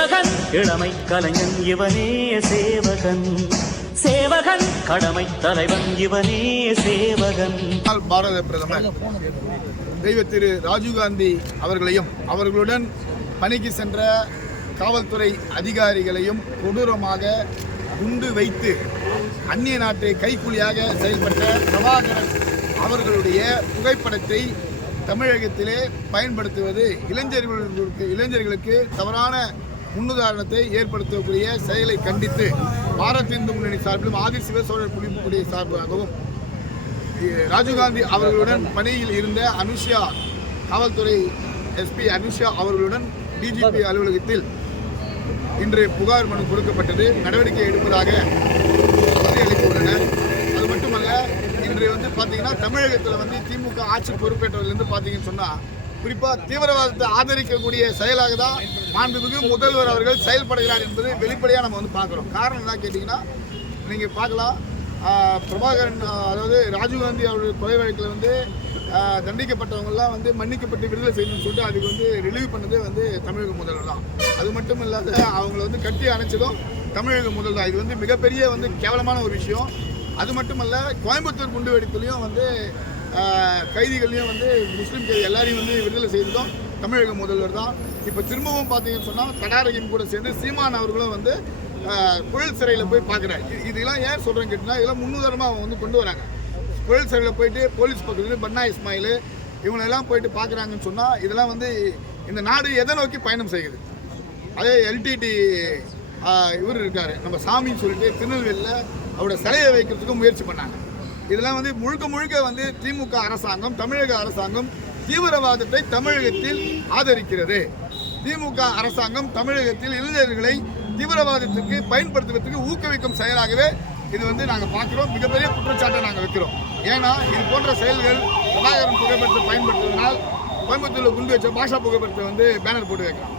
சேவகன். இளமை கலைஞன் இவனே சேவகன். சேவகன். கடமை தலைவன் இவனே சேவகன். பாரத பிரதமர் தெய்வ திரு ராஜீவ்காந்தி அவர்களையும் அவர்களுடன் பணிக்கு சென்ற காவல்துறை அதிகாரிகளையும் கொடூரமாக குண்டு வைத்து அந்நிய நாட்டு கைக்கூலியாக செயல்பட்ட பிரபாகரன் அவர்களுடைய புகைப்படத்தை தமிழகத்திலே பயன்படுத்துவது இளைஞர்களுக்கு இளைஞர்களுக்கு தவறான முன்னுதாரணத்தை ஏற்படுத்தக்கூடிய செயலை கண்டித்து பாரத் இந்து முன்னணி சார்பிலும் ஆதி சிவசோழர் புலிப்புக்குடி சார்பாகவும் ராஜீவ்காந்தி அவர்களுடன் பணியில் இருந்த அனுஷியா காவல்துறை எஸ்பி அனுஷா அவர்களுடன் டிஜிபி அலுவலகத்தில் இன்று புகார் மனு கொடுக்கப்பட்டது. நடவடிக்கை எடுப்பதாக உறுதியளித்துள்ளனர் அது மட்டுமல்ல இன்று வந்து பார்த்தீங்கன்னா தமிழகத்தில் வந்து திமுக ஆட்சி பொறுப்பேற்றதுலேருந்து பார்த்தீங்கன்னு சொன்னால் குறிப்பாக தீவிரவாதத்தை ஆதரிக்கக்கூடிய செயலாக தான் மாண்புமிகு முதல்வர் அவர்கள் செயல்படுகிறார் என்பது வெளிப்படையாக நம்ம வந்து பார்க்குறோம். காரணம் என்ன கேட்டிங்கன்னா நீங்கள் பார்க்கலாம். பிரபாகரன் அதாவது ராஜீவ்காந்தி அவருடைய கொலை வழக்கில் வந்து தண்டிக்கப்பட்டவங்கெல்லாம் வந்து மன்னிக்கப்பட்டு விடுதலை செய்யணும்னு சொல்லிட்டு அதுக்கு வந்து ரிலீவ் பண்ணதே வந்து தமிழக முதல்வர் தான். அது மட்டும் இல்லாத அவங்கள வந்து கட்டி அணைச்சதும் தமிழக முதல்வர் தான். இது வந்து மிகப்பெரிய வந்து கேவலமான ஒரு விஷயம். அது மட்டுமல்ல கோயம்புத்தூர் குண்டு வெடிப்புலையும் வந்து கைதிகளையும் வந்து முஸ்லீம் கைதி எல்லாரையும் வந்து விடுதலை செய்ததும் தமிழக முதல்வர் தான். இப்போ திரும்பவும் பார்த்தீங்கன்னு சொன்னால் கடாரகின் கூட சேர்ந்து சீமான் அவர்களும் வந்து ஆஹ், புழல் சிறையில் போய் பார்க்குறாரு இதெல்லாம் ஏன் சொல்கிறேன்னு கேட்டிங்கன்னா இதெல்லாம் முன்னுதாரணமாக அவங்க வந்து கொண்டு வராங்க. புழல் சிறையில் போயிட்டு போலீஸ் பக்கத்தில் பன்னா இஸ்மாயில் இவங்களெல்லாம் போயிட்டு பார்க்குறாங்கன்னு சொன்னால் இதெல்லாம் வந்து இந்த நாடு எதை நோக்கி பயணம் செய்யுது? அதே எல்டிடி இவர் இருக்கார். நம்ம சாமின்னு சொல்லிட்டு திருநெல்வேலியில் அவரோட சிலையை வைக்கிறதுக்கு முயற்சி பண்ணாங்க. இதெல்லாம் வந்து முழுக்க முழுக்க வந்து திமுக அரசாங்கம் தமிழக அரசாங்கம் தீவிரவாதத்தை தமிழகத்தில் ஆதரிக்கிறது. திமுக அரசாங்கம் தமிழகத்தில் இளைஞர்களை தீவிரவாதத்திற்கு பயன்படுத்துவதற்கு ஊக்குவிக்கும் செயலாகவே இது வந்து நாங்கள் பார்க்குறோம். மிகப்பெரிய குற்றச்சாட்டை நாங்கள் வைக்கிறோம். ஏன்னா இது போன்ற செயல்கள் பிரபாகரன் புகைப்படத்தை பயன்படுத்துவதனால் கோயம்புத்தூரில் குண்டு வச்ச பாஷா புகைப்படத்தை வந்து பேனர் போட்டு வைக்கலாம்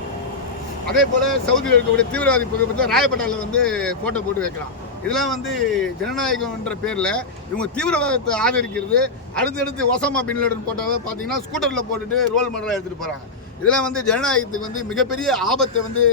அதே போல் சவுதியில் இருக்கக்கூடிய தீவிரவாதி புகைப்படத்தை ராயப்பட்டாவில் வந்து ஃபோட்டோ போட்டு வைக்கலாம் இதெல்லாம் வந்து ஜனநாயகம்ன்ற பேரில் இவங்க தீவிரவாதத்தை ஆதரிக்கிறது அடுத்தடுத்து ஒசாமா பின்லடன் போட்டால் பார்த்தீங்கன்னா ஸ்கூட்டரில் போட்டுட்டு ரோல் மாடலாக எடுத்துகிட்டு போகிறாங்க இதெல்லாம் வந்து ஜனநாயகத்துக்கு வந்து மிகப்பெரிய ஆபத்தை வந்து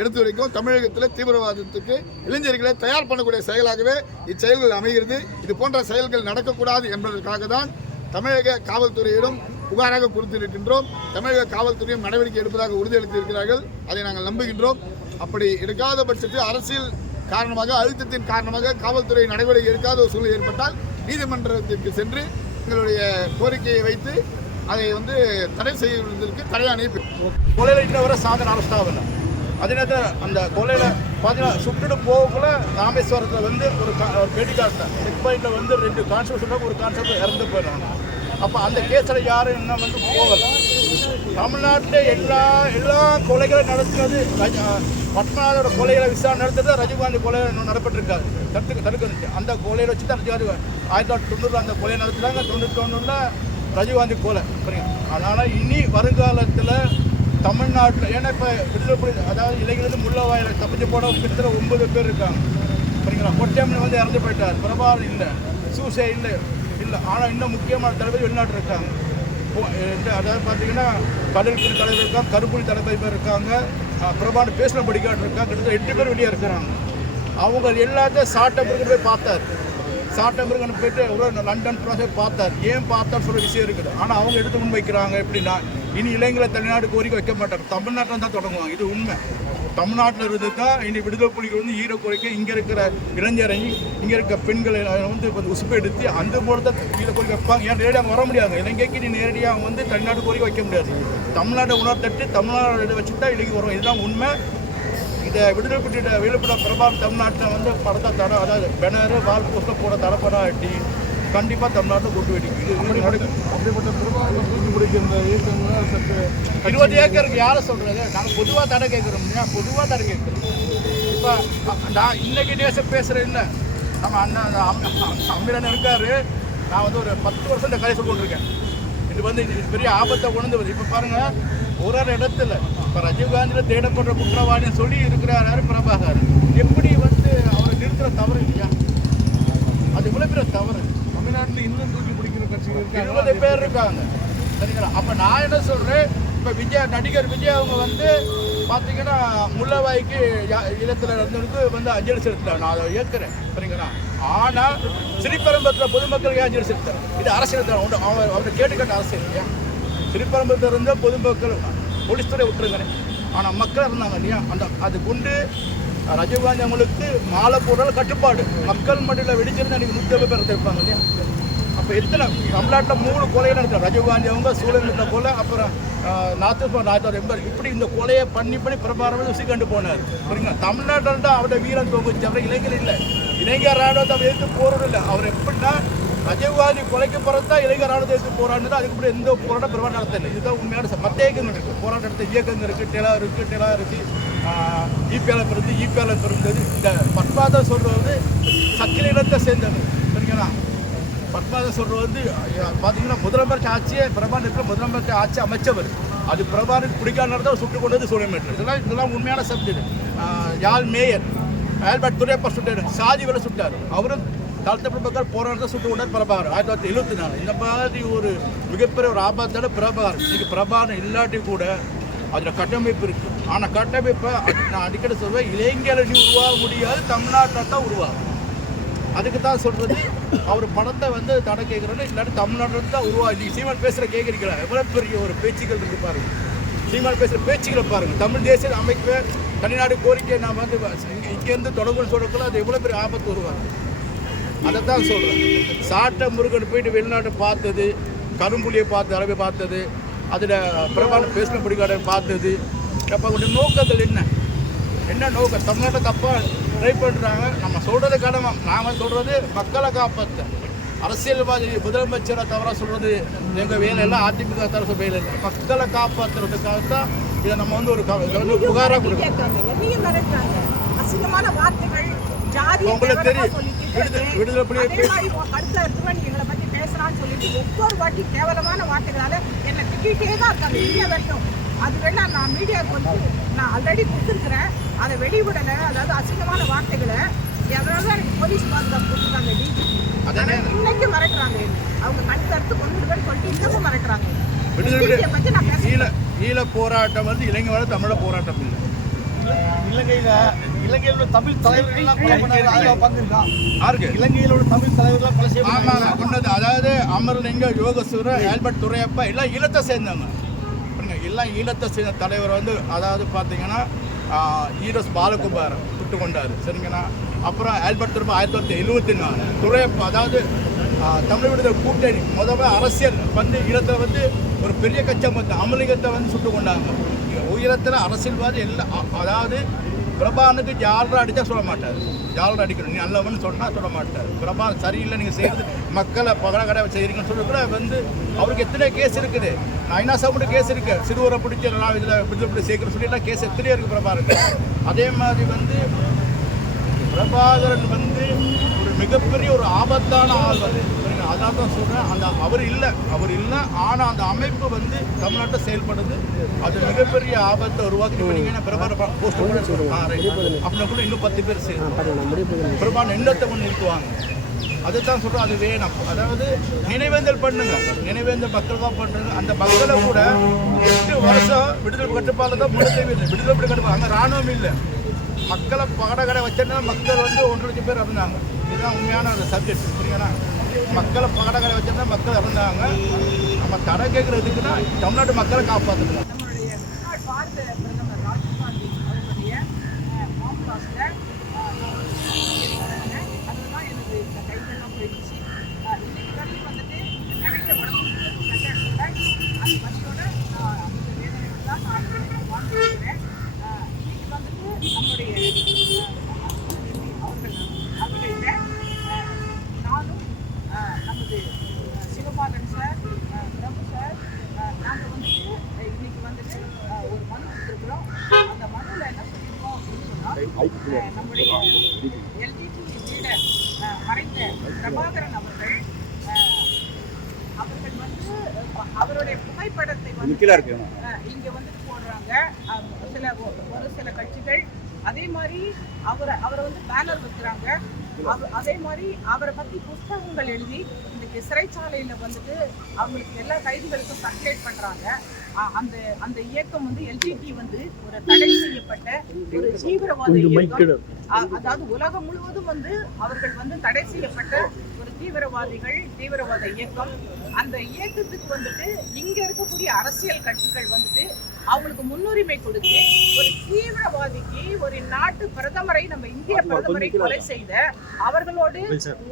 எடுத்து வரைக்கும் தமிழகத்தில் தீவிரவாதத்துக்கு இளைஞர்களை தயார் பண்ணக்கூடிய செயலாகவே இச்செயல்கள் அமைகிறது. இது போன்ற செயல்கள் நடக்கக்கூடாது என்பதற்காக தான் தமிழக காவல்துறையிடம் புகாராக கொடுத்திருக்கின்றோம். தமிழக காவல்துறையும் நடவடிக்கை எடுப்பதாக உறுதியளித்திருக்கிறார்கள். அதை நாங்கள் நம்புகின்றோம். அப்படி எடுக்காத பட்சத்தில் அரசியல் காரணமாக அழுத்தத்தின் காரணமாக காவல்துறை நடவடிக்கை எடுக்காத ஒரு சூழ்நிலை ஏற்பட்டால் நீதிமன்றத்திற்கு சென்று எங்களுடைய கோரிக்கையை வைத்து அதை வந்து தடை செய்வதற்கு தடை அனுப்பி கொலையில் இன்ன வர சாதனை அரெஸ்டாகல அதே நேரத்தில் அந்த கொலையில் பார்த்தீங்கன்னா சுட்டுட்டு போகக்குள்ள ராமேஸ்வரத்தில் வந்து ஒரு கா- ஒரு பெடிகாஸ்டர் செக் பாயிண்டில் வந்து ரெண்டு கான்ஸ்டபிள் ஒரு கான்ஸ்டபிள் இறந்து போயிடுறாங்க. அப்போ அந்த கேஸில் யாரும் இன்னும் வந்து போகலை. தமிழ்நாட்டில் எல்லா எல்லா கொலைகளும் நடத்துனது பத்மநாதோட கொலைகளை விசாரணை நடத்துறது ரஜினிகாந்தி கொலை இன்னும் நடைபெற்றிருக்காது. தடுத்து தடுக்கிறது அந்த கொலையை வச்சு தான் ரஜினிகாந்தி ஆயிரத்தி தொள்ளாயிரத்தி தொண்ணூறு அந்த கொலையை நடத்துனாங்க. தொண்ணூற்றி ஒன்றில் ரஜினிகாந்தி கொலை. சரிங்க அதனால் இனி வருங்காலத்தில் தமிழ்நாட்டில் ஏன்னா இப்போ விடுதலை புலி அதாவது இலைகளிலிருந்து முள்ளவாயில் தப்பிச்சு போட கிட்டத்தட்ட ஒன்பது பேர் இருக்காங்க. சரிங்களா கொட்டையம்மன் வந்து இறந்து போயிட்டார். பிரபாகரன் இல்லை. சூசை இல்லை. இல்லை. ஆனால் இன்னும் முக்கியமான தலைவர் வெளிநாட்டில் இருக்காங்க. அதாவது பார்த்தீங்கன்னா கடல்புலி தலைவர் இருக்காங்க கருப்புலி தலைவர் பேர் இருக்காங்க. அஹ், பேசின படிக்காட்டு இருக்காங்க கிட்டத்தட்ட எட்டு பேர் வெளியே இருக்கிறாங்க. அவங்க எல்லாத்தையும் சாட்டம்பருக்கு போய் பார்த்தார். சாட்டம்பருக்கு போயிட்டு ஒரு லண்டன் ப்ராசஸ் பார்த்தார். ஏன் பார்த்தார் சொல்ல விஷயம் இருக்குது. ஆனால் அவங்க எடுத்து முன் வைக்கிறாங்க எப்படின்னா இனி இளைஞர்களை தமிழ்நாடு கோரிக்கை வைக்க மாட்டார் தமிழ்நாட்டில் தான் தொடங்குவாங்க. இது உண்மை. தமிழ்நாட்டில் இருந்து தான் இனி விடுதலை புலிகள் வந்து ஈர குறைக்க இங்கே இருக்கிற இளைஞரை இங்கே இருக்க பெண்களை வந்து இப்போ உசுப்பு அந்த போல தான் ஈர குறைக்க வைப்பாங்க. ஏன் நேரடியாக வர முடியாது. இலங்கைக்கு நீ நேரடியாக வந்து தமிழ்நாடு கோரிக்கை வைக்க முடியாது. தமிழ்நாட்டை உணர்த்தட்டு தமிழ்நாடு வச்சு தான் இலங்கை வரும். இதுதான் உண்மை. இதை விடுதலை புலியோட விழுப்புர பிரபார் தமிழ்நாட்டில் வந்து படத்தை தடை அதாவது பெனரு வால் போஸ்டர் போட தடப்படாட்டி கண்டிப்பாக தமிழ்நாட்டில் கொண்டு வெடிக்கும் இது அப்படிப்பட்ட இருபது ஏக்கருக்கு யாரை சொல்கிறது நாங்கள் பொதுவாக தடை கேட்குறோம். இல்லையா பொதுவாக தடை கேட்குறோம். இப்போ நான் இன்னைக்கு நேசம் பேசுகிறேன் இல்லை. நம்ம அண்ணன் அம்- அமீரன் இருக்காரு. நான் வந்து ஒரு பத்து வருஷம் இந்த கதை சொல்லிட்டுருக்கேன் இது வந்து இது பெரிய ஆபத்தை உணர்ந்து வருது இப்போ பாருங்கள் ஒரு ஒரு இடத்துல இப்போ ரஜீவ்காந்தியில் தேடப்படுற குற்றவாளின்னு சொல்லி இருக்கிறார் யாரு? பிரபாகர். எப்படி வந்து அவரை நிறுத்துற தவறு இல்லையா? அது இவ்வளோ பெரிய தவறு. தமிழ்நாட்டில் இன்னும் தூக்கி பிடிக்கிற கட்சிகள் இருபது பேர் இருக்காங்க. சரிங்களா? அப்ப நான் என்ன சொல்றேன்? இப்ப விஜய் நடிகர் விஜய் அவங்க வந்து பார்த்தீங்கன்னா முள்ளவாய்க்கு இடத்துல இருந்தவருக்கு வந்து அஞ்சலி செலுத்துறாங்க நான் அதை ஏற்கிறேன். சரிங்களா? ஆனால் சிறிப்பரம்பத்தில் பொதுமக்கள் ஏன் அஞ்சலி செலுத்துறாங்க இது அரசியல் தான். ஒன்று அவர் அவரை கேட்டுக்கட்ட அரசியல் இல்லையா? சிறிப்பரம்பத்தில் இருந்த பொதுமக்கள் போலீஸ் துறை விட்டுருங்க ஆனால் மக்கள் இருந்தாங்க இல்லையா? அந்த அது குண்டு ராஜீவ்காந்தி அவங்களுக்கு மாலை போடுறது கட்டுப்பாடு. மக்கள் மண்டியில் வெடிச்சிருந்து அன்றைக்கி நூற்றி பேர் இருப்பாங்க இல்லையா? அப்போ எத்தனை தமிழ்நாட்டில் மூணு கொலைகள் நடக்கும் ராஜீவ்காந்தி அவங்க சூழல் கொலை அப்புறம் நாத்து நாத்தோர் எம்பர் இப்படி இந்த கொலையை பண்ணி பண்ணி பிரபாரம் உசி கண்டு போனார் சரிங்களா தமிழ்நாட்டில் தான் அவருடைய வீரம் தோங்குச்சு. அவர் இளைஞர் இல்லை. இளைஞர் ராணுவத்தை அவர் எதிர்த்து போகிறது இல்லை. அவர் எப்படின்னா ராஜீவ்காந்தி கொலைக்கு பிறந்தா இளைஞர் ராணுவத்தை எதிர்த்து போராடுறது அதுக்கு முன்னாடி எந்த போராட்டம் பிரபாரம் நடத்தல. இதுதான் உண்மையான ச- இயக்கங்கள் இருக்குது போராட்டம் நடத்த இயக்கங்கள் இருக்குது டெலா இருக்குது டெலா இருக்குது ஈபிஎல் பிறந்து ஈபிஎல் பிறந்தது. இந்த பத்மாதம் சொல்கிறது சக்கில இனத்தை சேர்ந்தது. சரிங்களா? பத்மாத சொல்கிறது வந்து பார்த்தீங்கன்னா முதலமைச்சர் ஆட்சியே பிரபான் முதலமைச்சர் ஆட்சி அமைச்சவர். அது பிரபானுக்கு பிடிக்காதனால தான் சுட்டுக் கொண்டது வந்து இதெல்லாம் இதெல்லாம் உண்மையான subject Yarl mayor Albert Duraiappah சுட்டார் சாதி வேலை சுட்டார். அவரும் தாழ்த்தப்பட்ட மக்கள் போராட்டத்தை சுட்டு கொண்டார் பிரபாகர். ஆயிரத்தி தொள்ளாயிரத்தி எழுபத்தி நாலு. இந்த மாதிரி ஒரு மிகப்பெரிய ஒரு ஆபத்தான பிரபாகர். இன்னைக்கு பிரபாகர் இல்லாட்டி கூட அதில் கட்டமைப்பு இருக்குது ஆனால் கட்டமைப்பை நான் அடிக்கடி சொல்வேன் இளைஞரணி உருவாக முடியாது தமிழ்நாட்டில் தான் உருவாகும் அதுக்கு தான் சொல்றது அவர் படத்தை வந்து தடை கேட்குறோன்னு இல்லாட்டி தமிழ்நாட்டில் தான் உருவா நீ சீமான் பேசுகிற கேட்குறீங்களா? எவ்வளோ பெரிய ஒரு பேச்சுக்கள் இருக்கு பாருங்க. சீமான் பேசுகிற பேச்சுக்களை பாருங்க. தமிழ் தேசிய அமைப்பு தனிநாடு கோரிக்கை நான் வந்து இங்கேருந்து தொடங்குன்னு சொல்லக்குள்ள அது எவ்வளோ பெரிய ஆபத்து உருவாங்க அதை தான் சொல்கிறேன் சாட்டை முருகன் போயிட்டு வெளிநாட்டை பார்த்தது கரும்புலியை பார்த்து அளவை பார்த்தது அதில் பிரபான பேசின பிடிக்காட பார்த்தது அப்போ அவங்களுடைய நோக்கங்கள் என்ன? என்ன நோக்கம்? தமிழ்நாட்டை தப்பாக ட்ரை பண்ணுறாங்க நம்ம சொல்கிறது கடமை. நாம சொல்கிறது மக்களை காப்பாற்ற அரசியல்வாதி முதலமைச்சரை தவறாக சொல்கிறது எங்கள் வேலை எல்லாம் அதிமுக தரசு வேலை இல்லை. மக்களை காப்பாற்றுறதுக்காக தான் இதை நம்ம வந்து ஒரு வந்து புகாராக கொடுக்கணும் உங்களுக்கு தெரியும். விடுதலை- புலிகள் பத்தி பேசுறான்னு சொல்லிட்டு ஒவ்வொரு வாட்டி கேவலமான வார்த்தைகளால என்னை திட்டிகிட்டே தான் இருக்காங்க. அது வேணா நான் மீடியாவுக்கு வந்து நான் ஆல்ரெடி கொடுத்துருக்குறேன். அதை வெளிவிடலை அதாவது அசிங்கமான வார்த்தைகளை அதனால தான் எனக்கு போலீஸ் பாதுகாப்பு கொடுத்துருக்காங்க டிஜிபி அதானே. இன்னைக்கு மிரட்டுறாங்க அவங்க கண் கருத்து கொண்டு சொல்லிட்டு இன்னமும் மிரட்டுறாங்க பத்தி நான் பேச ஈழ போராட்டம் வந்து இளைஞரோட தமிழ போராட்டம் இல்லை. இலங்கையில இலங்கையில் உள்ள தமிழ் யாருக்கு? இலங்கையில் உள்ள தமிழ் ஆமா செய்யப்பட்டாங்க. கொண்டது அதாவது அமர்லிங்க யோகசூரர் ஆல்பர்ட் துரையப்பா எல்லாம் ஈழத்தை சேர்ந்தவங்க. எல்லாம் ஈழத்தை சேர்ந்த தலைவர் வந்து அதாவது பார்த்தீங்கன்னா ஈரஸ் பாலகுமார் சுட்டு கொண்டார் சரிங்கண்ணா? அப்புறம் ஆல்பர்ட் திரும்ப ஆயிரத்தி தொள்ளாயிரத்தி எழுபத்தி நாலு. துறை அதாவது தமிழ் விடுதலை கூட்டணி. முதல்ல அரசியல் வந்து ஈழத்தில் வந்து ஒரு பெரிய கட்சம் வந்து அமலிகத்தை வந்து சுட்டு கொண்டாங்க உயரத்தில் அரசியல்வாதி எல்லாம் அதாவது பிரபானுக்கு ஜாலரை அடித்தா சொல்ல மாட்டார். ஜாலரை அடிக்கணும். நீ நல்லவன் சொன்னால் சொல்ல மாட்டார். பிரபா சரியில்லை நீங்கள் செய்கிறது மக்களை பகல கடை செய்கிறீங்கன்னு சொல்லி கூட வந்து அவருக்கு எத்தனை கேஸ் இருக்குது. ஐநா சாப்பிட்டு கேஸ் இருக்கு. சிறுவரை பிடிச்சி நான் இதில் விடுதலை பிடிச்சி சேர்க்கணும் சொல்லி எல்லாம் கேஸ் எத்தனையோ இருக்குது பிரபாருக்கு அதே மாதிரி வந்து பிரபாகரன் வந்து ஒரு மிகப்பெரிய ஒரு ஆபத்தான ஆள் வந்து அதனால தான் சொல்கிறேன் அந்த அவர் இல்லை. அவர் இல்லை. ஆனால் அந்த அமைப்பு வந்து தமிழ்நாட்டை செயல்படுது. அது மிகப்பெரிய ஆபத்தை உருவாக்கி பண்ணீங்கன்னா பிரபார போஸ்ட் அப்படின்னா இன்னும் பத்து பேர் சேர்ந்து பிரபான எண்ணத்தை கொண்டு நிறுத்துவாங்க. அதுதான் சொல்கிறோம் அது வேணும். அதாவது நினைவேந்தல் பண்ணுங்க. நினைவேந்தல் மக்கள் தான் பண்ணுங்க. அந்த மக்களை கூட எட்டு வருஷம் விடுதலை கட்டுப்பாடு தான் முழுக்க விடுதலை கட்டுப்பாடு? அங்கே ராணுவம் இல்லை. மக்களை பகட கடை வச்சிருந்தா மக்கள் வந்து ஒன்றரை லட்சம் பேர் இருந்தாங்க இதுதான் உண்மையான அந்த சப்ஜெக்ட் புரியுங்களா மக்களை பாடகரை கடை வச்சிருந்தா மக்கள் இறந்தாங்க. நம்ம தடை கேட்குறதுக்குன்னா தமிழ்நாட்டு மக்களை காப்பாற்றணும் நம்மளுடைய முன்னாள் பாரத பிரதமர் ராஜீவ்காந்தி அவர்களுடைய மாம்பலாஸில் அதுதான் எனக்கு இந்த கைதெல்லாம் போயிடுச்சு அஹ், இன்னைக்கு வரைக்கும் வந்துட்டு நிறைய உடம்பு கல்யாணத்தில் அந்த வழியோட நான் அந்த வேதனையோட தான் நான் இன்னைக்கு வாழ்ந்துருக்கிறேன் அஹ், இன்னைக்கு வந்துட்டு நம்முடைய அஹ், அவர்கள் அவர்கள்ட்ட அஹ், நானும் அஹ், நமது அஹ், சிவபாலன் சார் அஹ், பிரபு சார் நாங்கள் வந்துட்டு அஹ், இன்னைக்கு வந்துட்டு அஹ், ஒரு மனு கொடுத்துருக்குறோம் அந்த மனுவில் என்ன சொல்லியிருக்கோம் அப்படின்னு சொன்னால் அஹ், நம்முடைய எல்டிடி லீடர் மறைந்த பிரபாகரன் அவர்கள் அஹ், அவர்கள் வந்து அவருடைய புகைப்படத்தை வந்து அஹ், இங்க வந்து போடுறாங்க அஹ், சில ஒரு சில கட்சிகள் அதே மாதிரி அவரை அவரை வந்து பேனர் வைக்கிறாங்க அவ- அதே மாதிரி அவரை பத்தி புஸ்தகங்கள் எழுதி இன்னைக்கு சிறைச்சாலையில வந்துட்டு அவங்களுக்கு எல்லா கைதிகளுக்கும் சர்க்குலேட் பண்றாங்க. அ- அந்த அந்த இயக்கம் வந்து எல்டிடி வந்து ஒரு தடை செய்யப்பட்ட ஒரு தீவிரவாத இயக்கம். அதாவது உலகம் முழுவதும் வந்து அவர்கள் வந்து தடை செய்யப்பட்ட ஒரு தீவிரவாதிகள் தீவிரவாத இயக்கம். அந்த இயக்கத்துக்கு வந்துட்டு இங்க இருக்கக்கூடிய அரசியல் கட்சிகள் வந்துட்டு அவங்களுக்கு முன்னுரிமை கொடுத்து ஒரு தீவிரவாதிக்கு ஒரு நாட்டு பிரதமரை நம்ம இந்திய பிரதமரை கொலை செய்த அவர்களோடு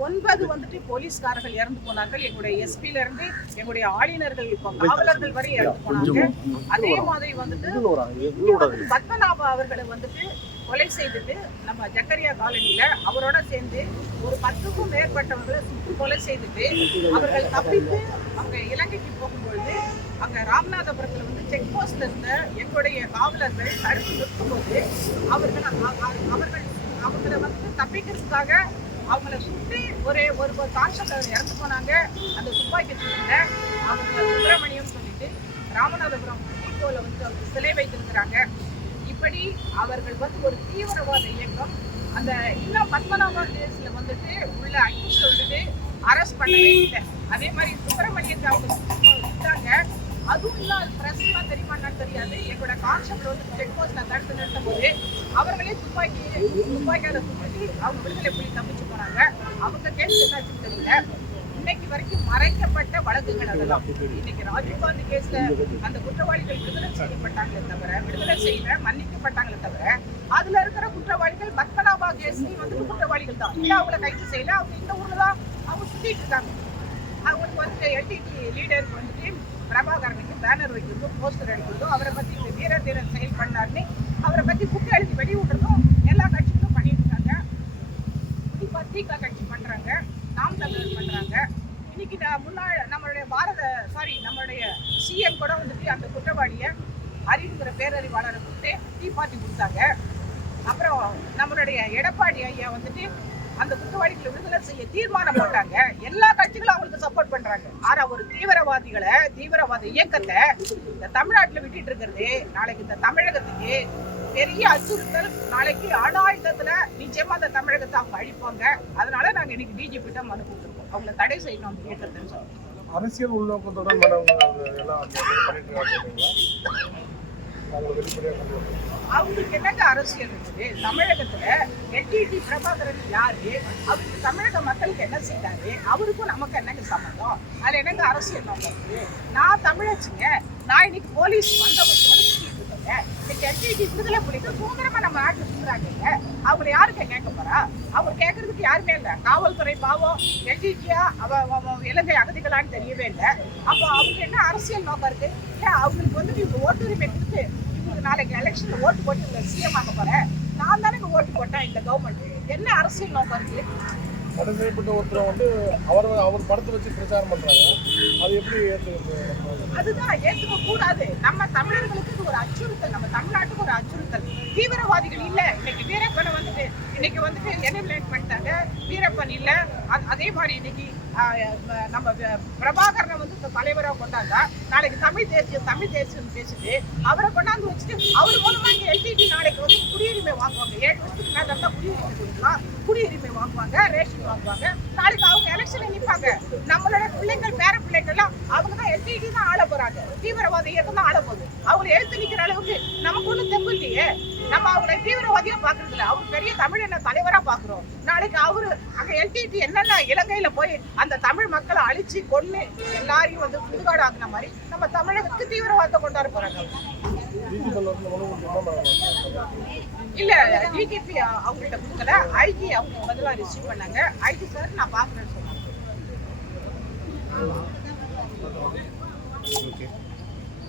ஒன்பது வந்துட்டு போலீஸ்காரர்கள் இறந்து போனார்கள். எங்களுடைய எஸ்பில இருந்து எங்களுடைய ஆளுநர்கள் இப்போ காவலர்கள் வரை இறந்து போனாங்க. அதே மாதிரி வந்துட்டு பத்மநாப அவர்களை வந்துட்டு கொலை செய்துட்டு நம்ம ஜக்கரியா காலனியில அவரோட சேர்ந்து ஒரு பத்துக்கும் மேற்பட்டவர்களை சுட்டு கொலை செய்துட்டு அவர்கள் தப்பித்து அவங்க இலங்கைக்கு போகும்பொழுது அங்கே ராமநாதபுரத்தில் வந்து செக் போஸ்ட்ல இருந்த எங்களுடைய காவலர்கள் தடுத்து நிற்கும்போது அவர்கள் அவர்கள் அவங்கள வந்து தப்பிக்கிறதுக்காக அவங்கள சுற்றி ஒரு ஒரு ஒரு கான்ஸ்டபிள் இறந்து போனாங்க. அந்த துப்பாக்கி சூட்டில் அவங்க சுப்பிரமணியம் சொல்லிட்டு ராமநாதபுரம் ஈகோவில் வந்து அவங்க சிலை வைத்திருக்கிறாங்க. இப்படி அவர்கள் வந்து ஒரு தீவிரவாத இயக்கம் அந்த இன்னும் பத்மநாபா கேஸ்ல வந்துட்டு உள்ள அக்யூஸ்ட் வந்துட்டு அரெஸ்ட் பண்ணவே இல்லை. அதே மாதிரி சுப்பிரமணியத்தை அவங்க விட்டாங்க. அதுவும் இல்லாத பிரஸ்லாம் தெரியுமான்னு தெரியாது. என்னோட கான்செப்ட் வந்து செக் போஸ்ட்ல தடுத்து நிறுத்தும் போது அவர்களே துப்பாக்கி துப்பாக்கியால சுற்றி அவங்க விடுதலை புலி தப்பிச்சு போனாங்க அவங்க கேஸ் என்னாச்சுன்னு தெரியல. இன்னைக்கு வரைக்கும் மறைக்கப்பட்ட வழக்குகள் அதெல்லாம். இன்னைக்கு ராஜீவ்காந்தி கேஸ்ல அந்த குற்றவாளிகள் விடுதலை செய்யப்பட்டாங்களே தவிர விடுதலை செய்யல மன்னிக்கப்பட்டாங்களே தவிர அதுல இருக்கிற குற்றவாளிகள் பத்மநாபா கேஸ்லயும் வந்து குற்றவாளிகள் தான். இல்ல அவங்கள கைது செய்யல. அவங்க இந்த ஊர்ல தான் அவங்க சுத்திட்டு இருக்காங்க. அவங்களுக்கு வந்து எல்டிடி லீடருக்கு வந்துட்டு பிரபாகரனுக்கு பேனர் வைக்கிறதும் போஸ்டர் அடிக்கிறதும் அவரை பத்தி இந்த வீர தீரன் செயல் பண்ணார்னு அவரை பத்தி புக்கு எழுதி வெடி விடுறதும் எல்லா கட்சிகளும் பண்ணிட்டு இருக்காங்க புதி தீகா கட்சி பண்றாங்க நாம் தமிழர் பண்றாங்க. இன்னைக்கு நான் முன்னாள் நம்மளுடைய பாரத சாரி நம்மளுடைய சிஎம் கூட வந்துட்டு அந்த குற்றவாளியை அறிவுங்கிற பேரறிவாளரை கொடுத்து டீ பார்ட்டி கொடுத்தாங்க. அப்புறம் நம்மளுடைய எடப்பாடி ஐயா வந்துட்டு அந்த குற்றவாளிகளை விடுதலை செய்ய தீர்மானம் போட்டாங்க எல்லா கட்சிகளும் அவங்களுக்கு சப்போர்ட் பண்றாங்க. ஆனா ஒரு தீவிரவாதிகளை தீவிரவாத இயக்கத்தை இந்த தமிழ்நாட்டுல விட்டுட்டு இருக்கிறது. நாளைக்கு இந்த தமிழகத்துக்கு பெரிய அச்சுறுத்தல் நாளைக்கு அணாயுதத்துல நிச்சயமா அந்த தமிழகத்தை அவங்க அழிப்பாங்க. அதனால நாங்க இன்னைக்கு டிஜிபி தான் மனு கொடுத்துருக்கோம். அவங்களை தடை செய்யணும் அப்படின்னு இயக்கத்தைன்னு அரசியல் உள்நோக்கத்துடன் மேடம் எல்லாம் பண்ணிட்டு அவங்களுக்கு என்னங்க அரசியல் இருக்குது? தமிழகத்துல எட்டிடி பிரபாகரன் யாரு? அவருக்கு தமிழக மக்களுக்கு என்ன செய்தாரு? அவருக்கும் நமக்கு என்னங்க சம்மந்தம் அதுல என்னங்க அரசியல் நோக்கம் இருக்குது நான் தமிழச்சுங்க. நான் இன்னைக்கு போலீஸ் வந்தவங்களோட சுத்திட்டு இருக்கேங்க. இன்னைக்கு எல்டிடி விடுதலை புலிகள் சுதந்திரமா நம்ம நாட்டுல சுத்துறாங்க அவங்க யாருக்க கேட்க போறா? அவங்க கேட்கறதுக்கு யாருமே இல்லை. காவல்துறை பாவம் எல்டிடியா அவ இலங்கை அகதிகளான்னு தெரியவே இல்லை. அப்போ அவங்க என்ன அரசியல் நோக்கம் இருக்கு? ஏன் அவங்களுக்கு வந்து இவங்க ஓட்டுரிமை கொடுத்து நாளைக்கு எலெக்ஷன்ல ஓட்டு போட்டு இவங்க சிஎம் ஆக போறேன். நான் தானே ஓட்டு போட்டேன் இந்த கவர்மெண்ட் என்ன அரசியல் நோக்கம் இருக்கு? தடை செய்யப்பட்ட ஒருத்தரை வந்து அவர் அவர் படத்தை வச்சு பிரச்சாரம் பண்றாங்க. அது எப்படி ஏற்றுக்கிறது அதுதான் ஏத்துக்க கூடாது. நம்ம தமிழர்களுக்கு இது ஒரு அச்சுறுத்தல். நம்ம தமிழ்நாட்டுக்கு ஒரு அச்சுறுத்தல். தீவிரவாதிகள் இல்ல. இன்னைக்கு வீரப்பனை வந்துட்டு இன்னைக்கு வந்துட்டு என்எம்லேட் பண்ணிட்டாங்க. வீரப்பன் இல்ல. அதே மாதிரி இன்னைக்கு நம்ம பிரபாகரனை வந்து இந்த தலைவராக கொண்டாந்தா நாளைக்கு தமிழ் தேசியம் தமிழ் தேசியம் பேசிட்டு அவரை கொண்டாந்து வச்சுட்டு அவர் மூலமா இங்கே எல்டிடி நாளைக்கு வந்து குடியுரிமை வாங்குவாங்க. ஏழு வருஷத்துக்கு மேலே தான் குடியுரிமை கொடுக்கலாம். குடியுரிமை வாங்குவாங்க ரேஷன் வாங்குவாங்க. நாளைக்கு அவங்க எலெக்ஷன்ல நிற்பாங்க நம்மளோட பிள்ளைங்கள் பேர பிள்ளைங்கள்லாம் அவங்க தான் எல்டிடி தான் ஆள போறாங்க. தீவிரவாத இயக்கம் தான் ஆள போகுது. அவங்களை எழுத்து நிக்கிற அளவுக்கு நமக்கு ஒண்ணும் தெம்பு இல்லையே. நம்ம அவங்களை தீவிரவாதியா பாக்குறது இல்ல அவர் பெரிய தமிழ் என்ன தலைவரா பாக்குறோம் நாளைக்கு அவரு அங்க எல்டிடி என்னென்ன இலங்கையில போய் அந்த தமிழ் மக்களை அழிச்சு கொண்டு எல்லாரையும் வந்து புதுகாடு ஆக்குன மாதிரி நம்ம தமிழகத்துக்கு தீவிரவாதத்தை கொண்டாட போறாங்க இல்ல டிடிபி அவங்கள்ட்ட கொடுக்கல. ஐஜி அவங்க பதிலா ரிசீவ் பண்ணாங்க. ஐஜி சார் நான் பாக்குறேன்னு சொன்னாங்க.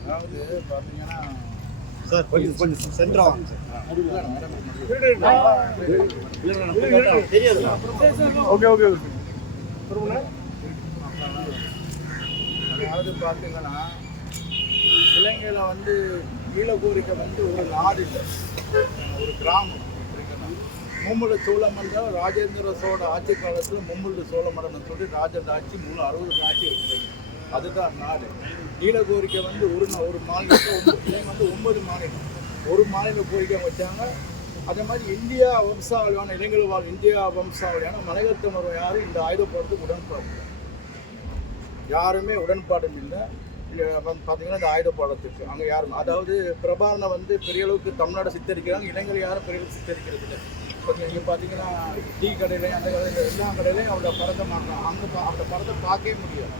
அதாவது பார்த்தீங்கன்னா சார் கொஞ்சம் கொஞ்சம் சென்டரா வாங்க. தெரியாது ஓகே ஓகே ஓகே. அதாவது பார்த்தீங்கன்னா இலங்கையில் வந்து ஈழகோரிக்கை வந்து ஒரு நாடு இல்லை. ஒரு கிராமம். மும்முள்ள சோழமண்டலம் ராஜேந்திர சோழ ஆட்சி காலத்தில் மும்முள்ள சோழமண்டலம் சொல்லி ராஜன் ஆட்சி மூணு அறுபது ஆட்சி இருக்குது. அதுதான் நாடு. கோரிக்கை வந்து ஒரு ஒரு மாநிலத்தில் வந்து ஒன்பது மாநிலம். ஒரு மாநில கோரிக்கை வச்சாங்க. அதே மாதிரி இந்தியா வம்சாவளியான இளைஞர் வாழ் இந்தியா வம்சாவளியான மலையத்தமர் யாரும் இந்த ஆயுத போகிறதுக்கு உடன்பாடு. யாருமே உடன்பாடும் இல்லை. பார்த்தீங்கன்னா இந்த ஆயுத பாலத்துக்கு அங்கே யாரும் அதாவது பிரபாரனை வந்து பெரிய அளவுக்கு தமிழ்நாடு சித்தரிக்கிறாங்க. இளைஞர்கள் யாரும் பெரிய அளவுக்கு சித்தரிக்கிறது இல்லை. இப்போ நீங்கள் பார்த்தீங்கன்னா டீ கடையிலையும் அந்த கடையில் எல்லா கடையிலையும் அவரோட படத்தை மாட்டான் அங்கே பா அவரோட படத்தை பார்க்கவே முடியாது.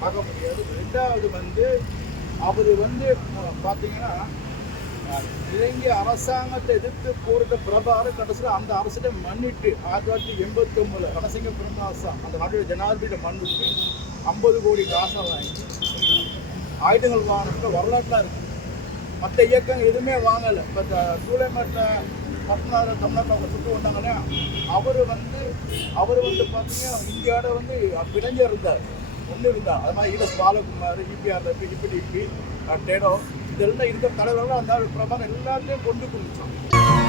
பார்க்க முடியாது. ரெண்டாவது வந்து அவர் வந்து பார்த்தீங்கன்னா இலங்கை அரசாங்கத்தை எதிர்த்து போரிட்ட பிரபாரம் கடைசியில் அந்த அரசிட்ட மன்னிட்டு ஆயிரத்தி தொள்ளாயிரத்தி எண்பத்தி ஒன்பதுல ரணசிங்க பிரம்மாசா அந்த நாட்டுடைய ஜனாதிபதியிட மன்னிட்டு ஐம்பது கோடி காசை வாங்கி ஆயுதங்கள் வாங்கின வரலாற்றாக இருக்குது மற்ற இயக்கங்கள் எதுவுமே வாங்கலை. இப்போ சூளைமட்ட பத்மநாதர் தமிழ்நாட்டில் அவங்க சுட்டு வந்தாங்கன்னா அவர் வந்து அவர் வந்து பார்த்தீங்கன்னா இந்தியாவோட வந்து பிணைஞ்சு இருந்தார். ஒன்றும் இருந்தால் அது மாதிரி ஈடஸ் பாலகுமார் இபிஆர் இபிடிபி டேடோ இதெல்லாம் இருக்கிற தலைவர்களும் அந்த பிரபாரம் எல்லாத்தையும் கொண்டு குடிச்சான்